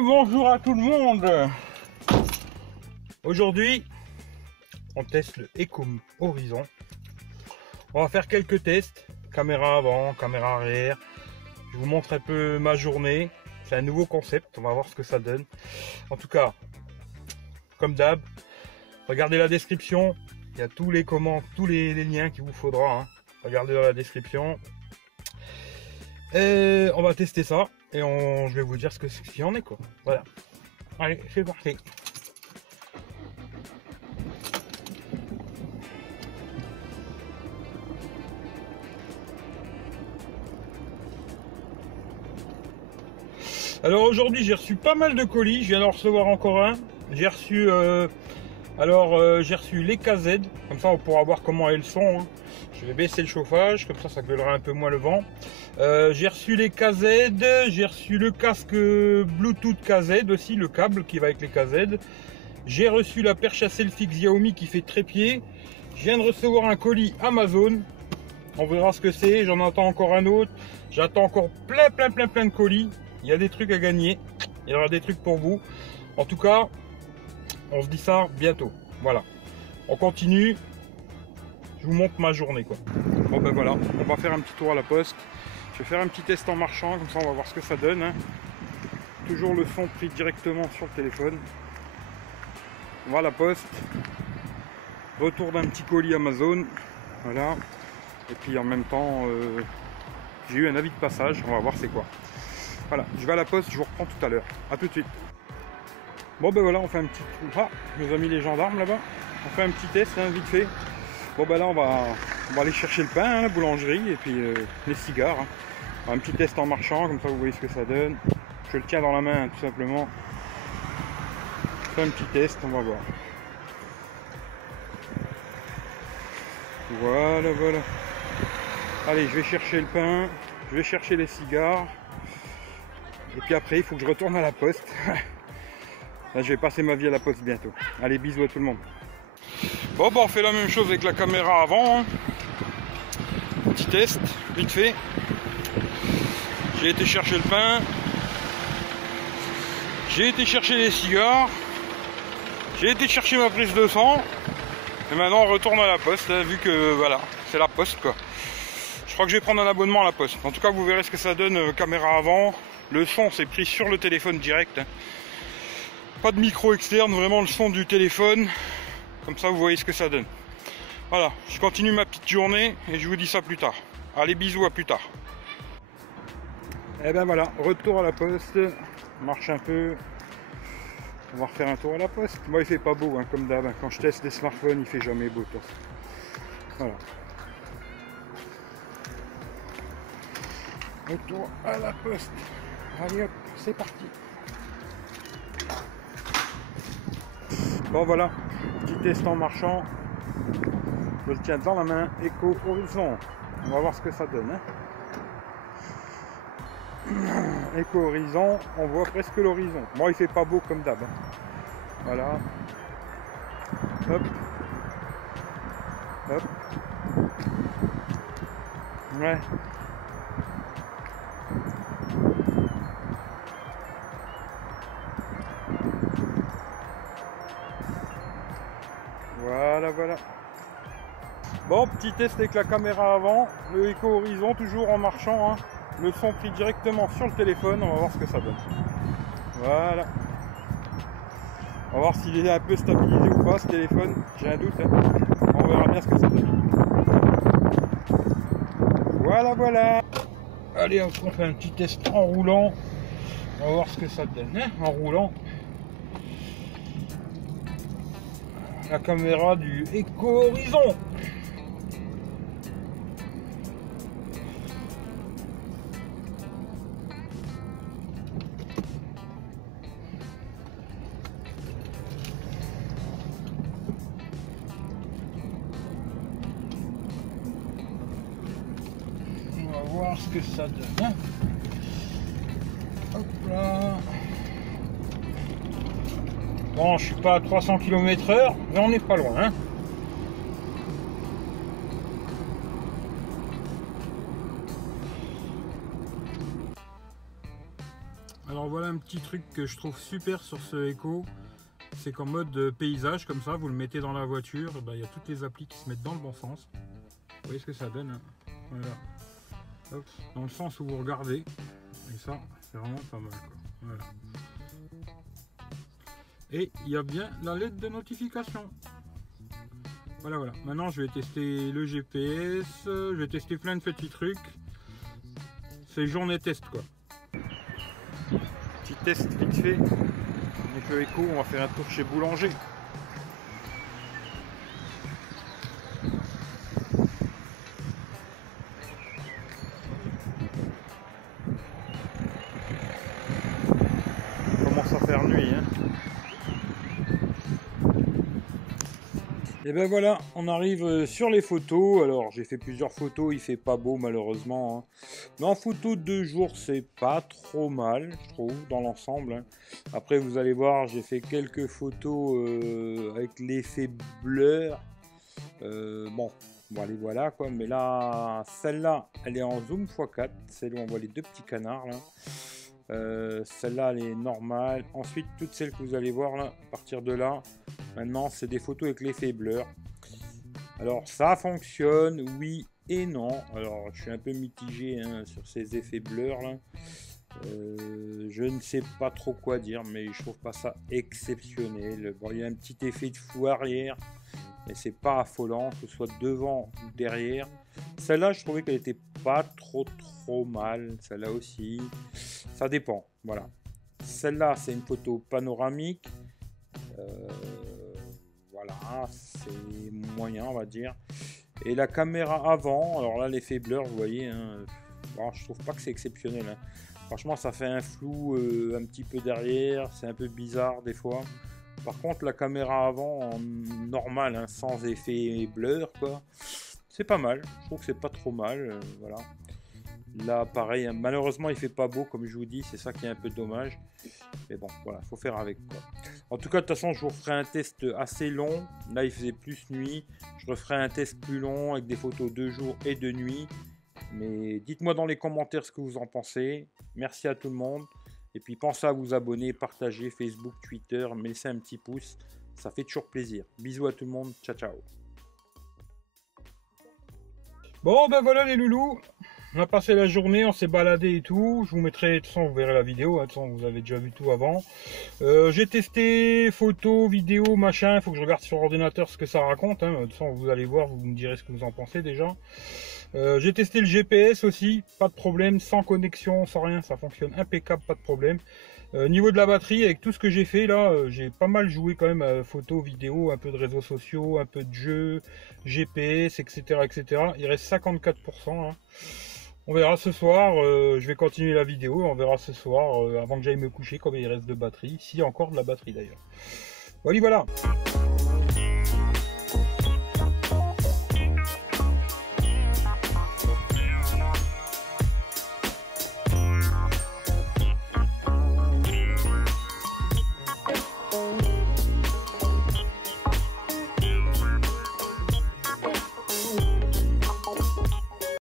Bonjour à tout le monde. Aujourd'hui on teste le Ecom Horizon. On va faire quelques tests, caméra avant, caméra arrière. Je vous montre un peu ma journée. C'est un nouveau concept, on va voir ce que ça donne. En tout cas, comme d'hab, regardez la description, il y a tous les liens qu'il vous faudra, hein. Regardez dans la description. Et on va tester ça et je vais vous dire ce qu'il y en est, quoi. Voilà. Allez, c'est parti. Alors aujourd'hui j'ai reçu pas mal de colis, je viens d'en recevoir encore un. J'ai reçu les KZ, comme ça on pourra voir comment elles sont, hein. Je vais baisser le chauffage, comme ça gueulera un peu moins le vent. J'ai reçu les KZ, j'ai reçu le casque Bluetooth KZ aussi, le câble qui va avec les KZ. J'ai reçu la perche à selfie Xiaomi qui fait trépied. Je viens de recevoir un colis Amazon. On verra ce que c'est, j'en attends encore un autre. J'attends encore plein de colis. Il y a des trucs à gagner, il y aura des trucs pour vous. En tout cas, on se dit ça bientôt. Voilà, on continue. Je vous montre ma journée, quoi. Bon ben voilà, on va faire un petit tour à la poste. Je vais faire un petit test en marchant, comme ça on va voir ce que ça donne, hein. Toujours le son pris directement sur le téléphone. On va à la poste. Retour d'un petit colis Amazon. Voilà. Et puis en même temps, j'ai eu un avis de passage. On va voir c'est quoi. Voilà, je vais à la poste, je vous reprends tout à l'heure. A tout de suite. Bon ben voilà, on fait un petit tour. Ah, nos amis les gendarmes là-bas. On fait un petit test, hein, vite fait. Bon ben là on va aller chercher le pain, hein, la boulangerie, et puis les cigares, hein. Un petit test en marchant, comme ça vous voyez ce que ça donne. Je le tiens dans la main, hein, tout simplement. Je fais un petit test, on va voir. Voilà. Allez, je vais chercher le pain, je vais chercher les cigares. Et puis après, il faut que je retourne à la poste. Là, je vais passer ma vie à la poste bientôt. Allez, bisous à tout le monde. Bon, on fait la même chose avec la caméra avant, hein. Petit test, vite fait. J'ai été chercher le pain. J'ai été chercher les cigares. J'ai été chercher ma prise de sang. Et maintenant, on retourne à la poste, hein, vu que, voilà, c'est la poste, quoi. Je crois que je vais prendre un abonnement à la poste. En tout cas, vous verrez ce que ça donne, caméra avant. Le son, c'est pris sur le téléphone direct, hein. Pas de micro externe, vraiment le son du téléphone. Comme ça, vous voyez ce que ça donne. Voilà, je continue ma petite journée et je vous dis ça plus tard. Allez, bisous, à plus tard. Et ben voilà, retour à la poste. On marche un peu. On va refaire un tour à la poste. Moi, il fait pas beau, hein, comme d'hab. Quand je teste les smartphones, il fait jamais beau. Voilà. Retour à la poste. Allez hop, c'est parti. Bon voilà, petit test en marchant. Je le tiens dans la main, Ecom Horizon. On va voir ce que ça donne, hein. Ecom Horizon, on voit presque l'horizon. Bon, il fait pas beau comme d'hab, hein. Voilà. Hop. Hop. Ouais. Voilà. Bon, petit test avec la caméra avant, le Ecom Horizon, toujours en marchant, hein. Le son pris directement sur le téléphone, on va voir ce que ça donne. Voilà. On va voir s'il est un peu stabilisé ou pas ce téléphone, j'ai un doute, hein. On verra bien ce que ça donne. Voilà. Allez, on fait un petit test en roulant. On va voir ce que ça donne, hein, en roulant. La caméra du Ecom Horizon. On va voir ce que ça donne, hein. Hop là. Bon, je suis pas à 300 km/h, mais on n'est pas loin, hein. Alors voilà un petit truc que je trouve super sur ce Echo. C'est qu'en mode paysage, comme ça, vous le mettez dans la voiture, il y a toutes les applis qui se mettent dans le bon sens. Vous voyez ce que ça donne, hein. Voilà. Hop. Dans le sens où vous regardez. Et ça, c'est vraiment pas mal, quoi. Voilà. Et il y a bien la lettre de notification. Voilà, voilà. Maintenant, je vais tester le GPS. Je vais tester plein de petits trucs. C'est journée test, quoi. Petit test vite fait. Avec le Echo, on va faire un tour chez Boulanger. On commence à faire nuit, hein. Et ben voilà, on arrive sur les photos. Alors j'ai fait plusieurs photos, il fait pas beau malheureusement, hein. Mais en photo de jour c'est pas trop mal, je trouve, dans l'ensemble, hein. Après vous allez voir, j'ai fait quelques photos avec l'effet blur. Bon, les voilà quoi. Mais là, celle-là, elle est en zoom x4, celle où on voit les deux petits canards là. Celle-là elle est normale. Ensuite toutes celles que vous allez voir là, à partir de là, maintenant c'est des photos avec l'effet blur. Alors ça fonctionne, oui et non. Alors je suis un peu mitigé, hein, sur ces effets blur là. Je ne sais pas trop quoi dire, mais je trouve pas ça exceptionnel. Bon, il y a un petit effet de flou arrière, mais c'est pas affolant, que ce soit devant ou derrière. Celle-là, je trouvais qu'elle était pas trop mal. Celle-là aussi, ça dépend. Voilà. Celle-là, c'est une photo panoramique. Voilà, c'est moyen, on va dire. Et la caméra avant, alors là, l'effet blur, vous voyez, hein, bon, je trouve pas que c'est exceptionnel, hein. Franchement, ça fait un flou un petit peu derrière, c'est un peu bizarre des fois. Par contre, la caméra avant, en normal, hein, sans effet blur, quoi, c'est pas mal. Je trouve que c'est pas trop mal, voilà. Là, pareil, hein, malheureusement, il fait pas beau, comme je vous dis, c'est ça qui est un peu dommage. Mais bon, voilà, faut faire avec, quoi. En tout cas, de toute façon, je vous ferai un test assez long. Là, il faisait plus nuit. Je referai un test plus long avec des photos de jour et de nuit. Mais dites-moi dans les commentaires ce que vous en pensez. Merci à tout le monde. Et puis pensez à vous abonner, partager Facebook, Twitter, me laisser un petit pouce. Ça fait toujours plaisir. Bisous à tout le monde. Ciao, ciao. Bon, ben voilà les loulous. On a passé la journée, on s'est baladé et tout. Je vous mettrai, de toute façon, vous verrez la vidéo. De toute façon, vous avez déjà vu tout avant. J'ai testé photos, vidéos, machin. Il faut que je regarde sur l'ordinateur ce que ça raconte, hein. De toute façon, vous allez voir, vous me direz ce que vous en pensez déjà. J'ai testé le GPS aussi, pas de problème, sans connexion, sans rien, ça fonctionne impeccable, pas de problème. Niveau de la batterie, avec tout ce que j'ai fait là, j'ai pas mal joué quand même, photos, vidéos, un peu de réseaux sociaux, un peu de jeux, GPS, etc. etc. Il reste 54%, hein. On verra ce soir, je vais continuer la vidéo, on verra ce soir, avant que j'aille me coucher, combien il reste de batterie, s'il y a encore de la batterie d'ailleurs. Voilà.